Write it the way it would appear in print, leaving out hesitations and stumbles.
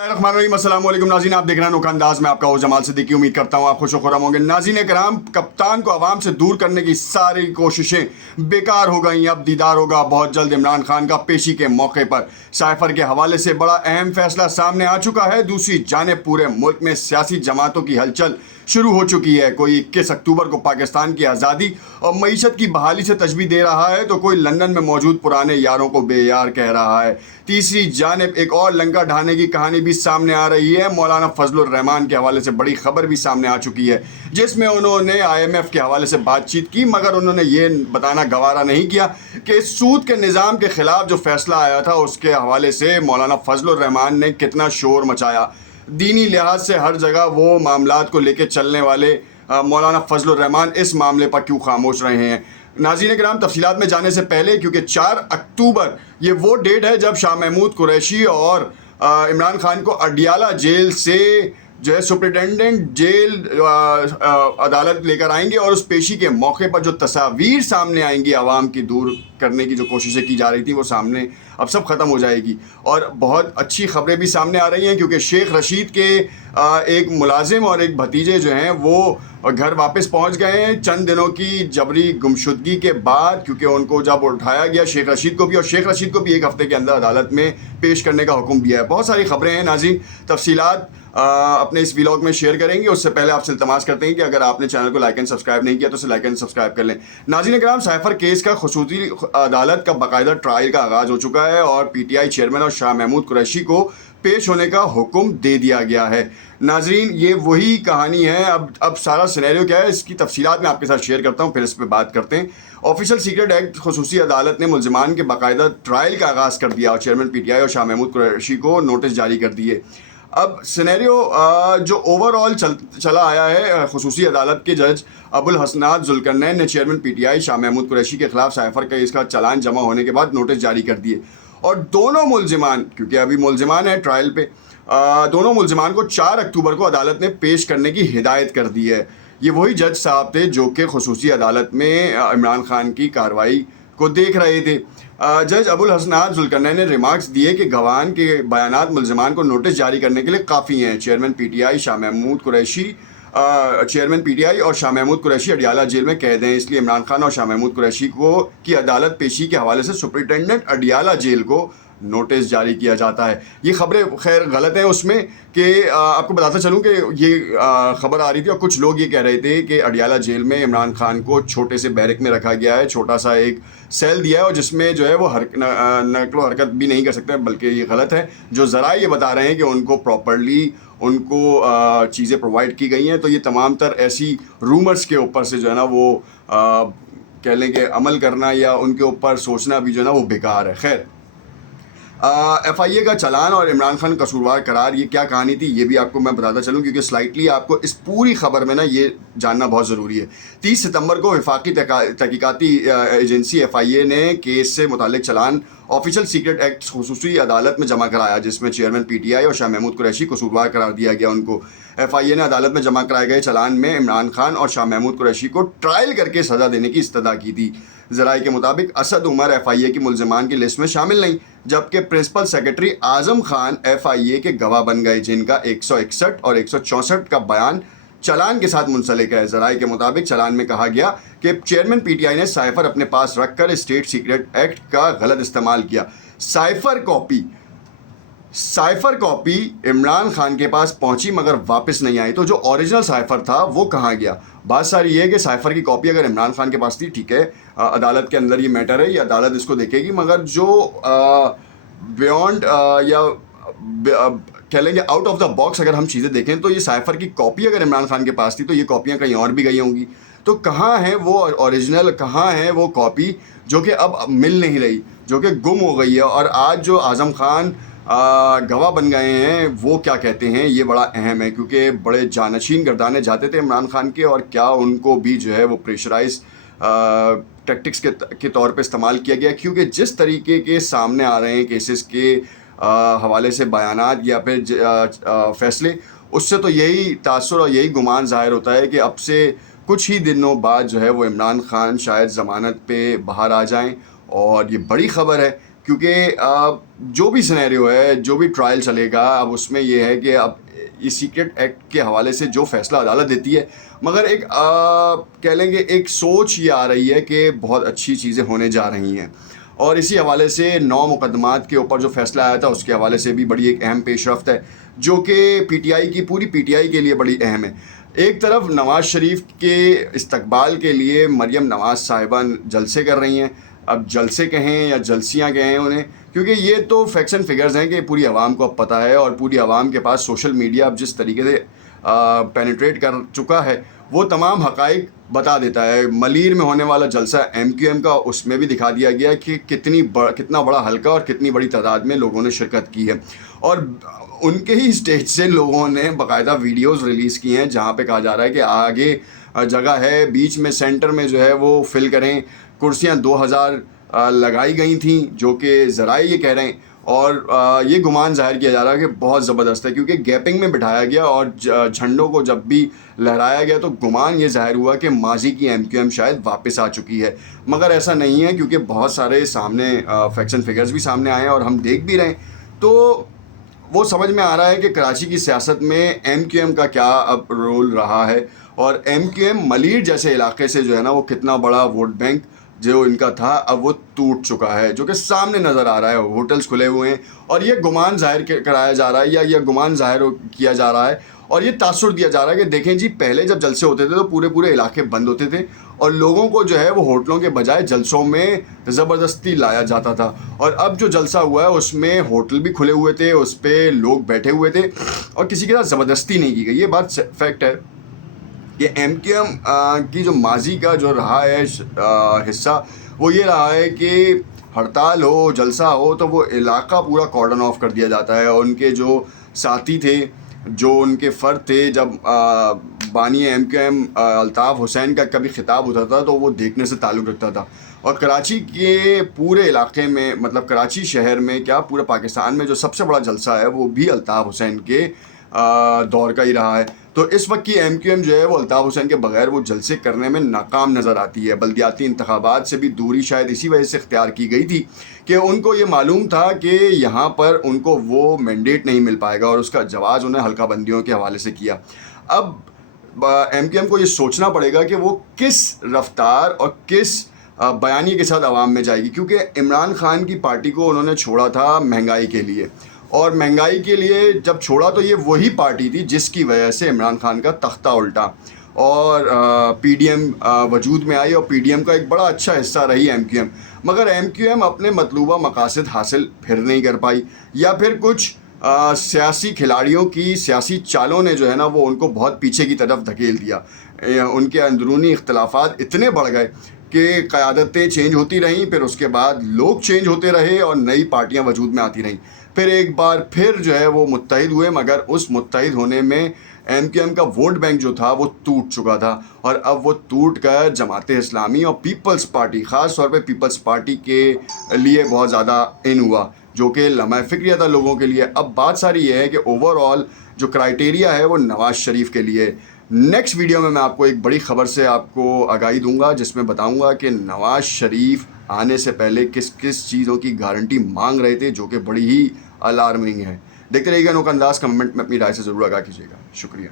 अस्सलाम वालेकुम नाज़रीन, आप देख रहे हैं अनोखा अंदाज में आपका हो जमाल सिद्दीकी। उम्मीद करता हूँ आप खुश खुर्रम होंगे। नाज़रीन कराम, कप्तान को आवाम से दूर करने की सारी कोशिशें बेकार हो गई। अब दीदार होगा बहुत जल्द इमरान खान का पेशी के मौके पर। साइफर के हवाले से बड़ा अहम फैसला सामने आ चुका है। दूसरी जानिब पूरे मुल्क में सियासी जमातों की हलचल शुरू हो चुकी है। कोई 21 अक्टूबर को पाकिस्तान की आज़ादी और मईशत की बहाली से तजबीह दे रहा है, तो कोई लंदन में मौजूद पुराने यारों को बेयार कह रहा है। तीसरी जानिब एक और लंका ढाने की कहानी भी सामने आ रही है। मौलाना फजलुर रहमान के हवाले से बड़ी खबर भी सामने आ चुकी है, जिसमें उन्होंने IMF के हवाले से बातचीत की, मगर उन्होंने ये बताना गवारा नहीं किया कि सूद के निज़ाम के ख़िलाफ़ जो फैसला आया था उसके हवाले से मौलाना फजलुर रहमान ने कितना शोर मचाया। दीनी लिहाज से हर जगह वो मामलात को लेके चलने वाले मौलाना फजलुर रहमान इस मामले पर क्यों खामोश रहे हैं। नाज़रीन किराम, तफसीलात में जाने से पहले, क्योंकि 4 अक्टूबर ये वो डेट है जब शाह महमूद कुरैशी और इमरान खान को अडियाला जेल से जो है सुपरिटेंडेंट जेल अदालत लेकर आएंगे, और उस पेशी के मौके पर जो तस्वीर सामने आएंगी आवाम की दूर करने की जो कोशिशें की जा रही थी वो सामने अब सब ख़त्म हो जाएगी। और बहुत अच्छी खबरें भी सामने आ रही हैं, क्योंकि शेख रशीद के एक मुलाजिम और एक भतीजे जो हैं वो घर वापस पहुंच गए हैं चंद दिनों की जबरी गुमशुदगी के बाद, क्योंकि उनको जब उठाया गया शेख रशीद को भी, और शेख रशीद को भी 1 हफ़्ते के अंदर अदालत में पेश करने का हुक्म दिया है। बहुत सारी खबरें हैं नाज़रीन, तफसीलात अपने इस व्लॉग में शेयर करेंगे। उससे पहले आपसे इल्तमास करते हैं कि अगर आपने चैनल को लाइक एंड सब्सक्राइब नहीं किया तो उसे लाइक एंड सब्सक्राइब कर लें। नाज़रीन किराम, साइफर केस का खुसूसी अदालत का बाकायदा ट्रायल का आगाज़ हो चुका है और PTI चेयरमैन और शाह महमूद कुरैशी को पेश होने का हुक्म दे दिया गया है। नाज़रीन, ये वही कहानी है। अब सारा सिनेरियो क्या है इसकी तफसीलात मैं आपके साथ शेयर करता हूँ, फिर इस पर बात करते हैं। ऑफिशियल सीक्रेट एक्ट खुसूसी अदालत ने मुल्ज़िमान के बाकायदा ट्रायल का आगाज़ कर दिया और चेयरमैन PTI और शाह महमूद कुरैशी को नोटिस जारी कर दिए। अब सिनेरियो जो ओवरऑल चला आया है, खुसूसी अदालत के जज अबुल हसनात जुल्करनैन ने चेयरमैन PTI शाह महमूद कुरैशी के खिलाफ साइफर केस का चालान जमा होने के बाद नोटिस जारी कर दिए, और दोनों मुल्ज़िमान, क्योंकि अभी मुल्ज़िमान है ट्रायल पे, दोनों मुल्ज़िमान को 4 अक्टूबर को अदालत ने पेश करने की हिदायत कर दी है। ये वही जज साहब थे जो कि खुसूसी अदालत में इमरान खान की कार्रवाई को देख रहे थे। जज अबुल हसनात जुल्करनैन ने रिमार्क्स दिए कि गवाहान के बयानात मुल्ज़िमान को नोटिस जारी करने के लिए काफ़ी हैं। Chairman PTI Shah Mahmood Qureshi Adiala jail में कैद हैं, इसलिए इमरान खान और शाह महमूद कुरैशी को की अदालत पेशी के हवाले से सुपरिटेंडेंट अडियाला जेल को नोटिस जारी किया जाता है। ये खबरें खैर गलत हैं उसमें कि आपको बताता चलूँ कि ये खबर आ रही थी और कुछ लोग ये कह रहे थे कि अडियाला जेल में इमरान खान को छोटे से बैरक में रखा गया है, छोटा सा एक सेल दिया है, और जिसमें जो है वो नकलो हरकत भी नहीं कर सकते, बल्कि ये गलत है। जो ज़रा ये बता रहे हैं कि उनको प्रॉपरली उनको चीज़ें प्रोवाइड की गई हैं, तो ये तमाम तर ऐसी रूमर्स के ऊपर से जो है ना वो कह लें कि अमल करना या उनके ऊपर सोचना भी जो है ना वो बेकार है। खैर, FIA का चालान और इमरान खान कसूरवार करार, ये क्या कहानी थी ये भी आपको मैं बताता चलूँ, क्योंकि स्लाइटली आपको इस पूरी खबर में ना ये जानना बहुत ज़रूरी है। 30 सितंबर को वफाकी तहकीकाती एजेंसी FIA ने केस से मुतालिक चालान ऑफिशियल सीक्रेट एक्ट खुसूसी अदालत में जमा कराया, जिसमें चेयरमैन PTI और शाह महमूद कुरैशी कसूरवार करार दिया गया उनको। FIA ने अदालत में जमा कराए गए चालान में इमरान खान और शाह महमूद कुरैशी को ट्रायल करके सज़ा देने की इस्तदा की थी। ज़राए के मुताबिक असद उमर FIA की मुल्ज़िमान की लिस्ट में शामिल नहीं, जबकि principal secretary Azam Khan FIA के गवाह बन गए, जिनका 161 और 164 का बयान चालान के साथ मुंसलिक है। ज़राए के मुताबिक चालान में कहा गया कि चेयरमैन PTI ने साइफर अपने पास रखकर स्टेट सीक्रेट एक्ट का गलत इस्तेमाल किया। साइफर कॉपी इमरान खान के पास पहुंची मगर वापस नहीं आई, तो जो ओरिजिनल साइफर था वो कहाँ गया। बात सारी ये है कि साइफर की कॉपी अगर इमरान खान के पास थी, ठीक है, अदालत के अंदर ये मैटर है, ये अदालत इसको देखेगी, मगर जो बियॉन्ड या कह लेंगे आउट ऑफ द बॉक्स अगर हम चीज़ें देखें, तो ये साइफर की कॉपी अगर इमरान खान के पास थी तो ये कॉपियाँ कहीं और भी गई होंगी। तो कहाँ है वो ओरिजिनल, कहाँ है वो कॉपी जो कि अब मिल नहीं रही, जो कि गुम हो गई है। और आज जो आज़म खान गवाह बन गए हैं वो क्या कहते हैं, ये बड़ा अहम है, क्योंकि बड़े जानशीन गर्दाने जाते थे इमरान खान के, और क्या उनको भी जो है वो प्रेशराइज टैक्टिक्स के तौर पे इस्तेमाल किया गया, क्योंकि जिस तरीके के सामने आ रहे हैं केसेस के हवाले से बयानात या फिर फैसले, उससे तो यही तासुर और यही गुमान ज़ाहिर होता है कि अब से कुछ ही दिनों बाद जो है वो इमरान खान शायद ज़मानत पे बाहर आ जाएं। और ये बड़ी ख़बर है کیونکہ جو بھی سینیریو ہے, جو بھی ٹرائل چلے گا, اب اس میں یہ ہے کہ اب یہ سیکرٹ ایکٹ کے حوالے سے جو فیصلہ عدالت دیتی ہے, مگر ایک کہہ لیں گے ایک سوچ یہ آ رہی ہے کہ بہت اچھی چیزیں ہونے جا رہی ہیں. اور اسی حوالے سے 9 مقدمات کے اوپر جو فیصلہ آیا تھا اس کے حوالے سے بھی بڑی ایک اہم پیش رفت ہے, جو کہ پی ٹی آئی کی پوری پی ٹی آئی کے لیے بڑی اہم ہے. ایک طرف نواز شریف کے استقبال کے لیے مریم نواز صاحبہ جلسے کر رہی ہیں. اب جلسے کہیں یا جلسیاں کہیں انہیں, کیونکہ یہ تو فیکٹس اینڈ فگرز ہیں کہ پوری عوام کو اب پتہ ہے, اور پوری عوام کے پاس سوشل میڈیا اب جس طریقے سے پینیٹریٹ کر چکا ہے وہ تمام حقائق بتا دیتا ہے. ملیر میں ہونے والا جلسہ ایم کیو ایم کا, اس میں بھی دکھا دیا گیا کہ کتنا بڑا حلقہ اور کتنی بڑی تعداد میں لوگوں نے شرکت کی ہے, اور ان کے ہی اسٹیج سے لوگوں نے باقاعدہ ویڈیوز ریلیز کی ہیں جہاں پہ کہا جا رہا ہے کہ آگے جگہ ہے, بیچ میں سینٹر میں جو ہے وہ فل کریں. کرسیاں 2000 لگائی گئی تھیں جو کہ ذرائع یہ کہہ رہے ہیں, اور یہ گمان ظاہر کیا جا رہا ہے کہ بہت زبردست ہے کیونکہ گیپنگ میں بٹھایا گیا اور جھنڈوں کو جب بھی لہرایا گیا تو گمان یہ ظاہر ہوا کہ ماضی کی ایم کیو ایم شاید واپس آ چکی ہے, مگر ایسا نہیں ہے کیونکہ بہت سارے سامنے فیکٹس اینڈ فگرز بھی سامنے آئے ہیں اور ہم دیکھ بھی رہے ہیں. تو وہ سمجھ میں آ رہا ہے کہ کراچی کی سیاست میں ایم کیو ایم کا کیا اب رول رہا ہے, اور ایم کیو ایم ملیر جیسے علاقے سے جو ہے نا وہ کتنا بڑا ووٹ بینک جو ان کا تھا اب وہ ٹوٹ چکا ہے, جو کہ سامنے نظر آ رہا ہے. ہوٹلز کھلے ہوئے ہیں اور یہ گمان ظاہر کرایا جا رہا ہے یا یہ گمان ظاہر کیا جا رہا ہے اور یہ تاثر دیا جا رہا ہے کہ دیکھیں جی پہلے جب جلسے ہوتے تھے تو پورے علاقے بند ہوتے تھے اور لوگوں کو جو ہے وہ ہوٹلوں کے بجائے جلسوں میں زبردستی لایا جاتا تھا, اور اب جو جلسہ ہوا ہے اس میں ہوٹل بھی کھلے ہوئے تھے, اس پہ لوگ بیٹھے ہوئے تھے اور کسی کے ساتھ زبردستی نہیں کی گئی. یہ بات فیکٹ ہے کہ ایم کیو ایم کی جو ماضی کا جو رہا ہے حصہ وہ یہ رہا ہے کہ ہڑتال ہو, جلسہ ہو تو وہ علاقہ پورا کارڈن آف کر دیا جاتا ہے. اور ان کے جو ساتھی تھے, جو ان کے فرد تھے, جب بانی M Q M Altaf Hussain کا کبھی خطاب ہوتا تھا تو وہ دیکھنے سے تعلق رکھتا تھا. اور کراچی کے پورے علاقے میں, مطلب کراچی شہر میں کیا پورے پاکستان میں جو سب سے بڑا جلسہ ہے وہ بھی الطاف حسین کے دور کا ہی رہا ہے. تو اس وقت کی ایم کیو ایم جو ہے وہ الطاف حسین کے بغیر وہ جلسے کرنے میں ناکام نظر آتی ہے. بلدیاتی انتخابات سے بھی دوری شاید اسی وجہ سے اختیار کی گئی تھی کہ ان کو یہ معلوم تھا کہ یہاں پر ان کو وہ مینڈیٹ نہیں مل پائے گا, اور اس کا جواز انہیں حلقہ بندیوں کے حوالے سے کیا. اب ایم کیو ایم کو یہ سوچنا پڑے گا کہ وہ کس رفتار اور کس بیانیے کے ساتھ عوام میں جائے گی, کیونکہ عمران خان کی پارٹی کو انہوں نے چھوڑا تھا مہنگائی کے لیے, اور مہنگائی کے لیے جب چھوڑا تو یہ وہی پارٹی تھی جس کی وجہ سے عمران خان کا تختہ الٹا اور پی ڈی ایم وجود میں آئی, اور پی ڈی ایم کا ایک بڑا اچھا حصہ رہی ایم کیو ایم. مگر ایم کیو ایم اپنے مطلوبہ مقاصد حاصل پھر نہیں کر پائی, یا پھر کچھ سیاسی کھلاڑیوں کی سیاسی چالوں نے جو ہے نا وہ ان کو بہت پیچھے کی طرف دھکیل دیا. ان کے اندرونی اختلافات اتنے بڑھ گئے کہ قیادتیں چینج ہوتی رہیں, پھر اس کے بعد لوگ چینج ہوتے رہے اور نئی پارٹیاں وجود میں آتی رہیں, پھر ایک بار پھر جو ہے وہ متحد ہوئے. مگر اس متحد ہونے میں ایم کیو ایم کا ووٹ بینک جو تھا وہ ٹوٹ چکا تھا, اور اب وہ ٹوٹ کر جماعت اسلامی اور پیپلز پارٹی, خاص طور پہ پیپلز پارٹی کے لیے بہت زیادہ ان ہوا, جو کہ لمحہ فکریہ تھا لوگوں کے لیے. اب بات ساری یہ ہے کہ اوور آل جو کرائٹیریا ہے وہ نواز شریف کے لیے. نیکسٹ ویڈیو میں آپ کو ایک بڑی خبر سے آپ کو آگاہی دوں گا جس میں بتاؤں گا کہ نواز شریف آنے سے پہلے کس کس چیزوں کی گارنٹی مانگ رہے تھے, جو کہ بڑی ہی الارمنگ ہے. دیکھتے رہیے گا نوک انداز, کمنٹ میں اپنی رائے سے ضرور آگاہ کیجیے گا. شکریہ.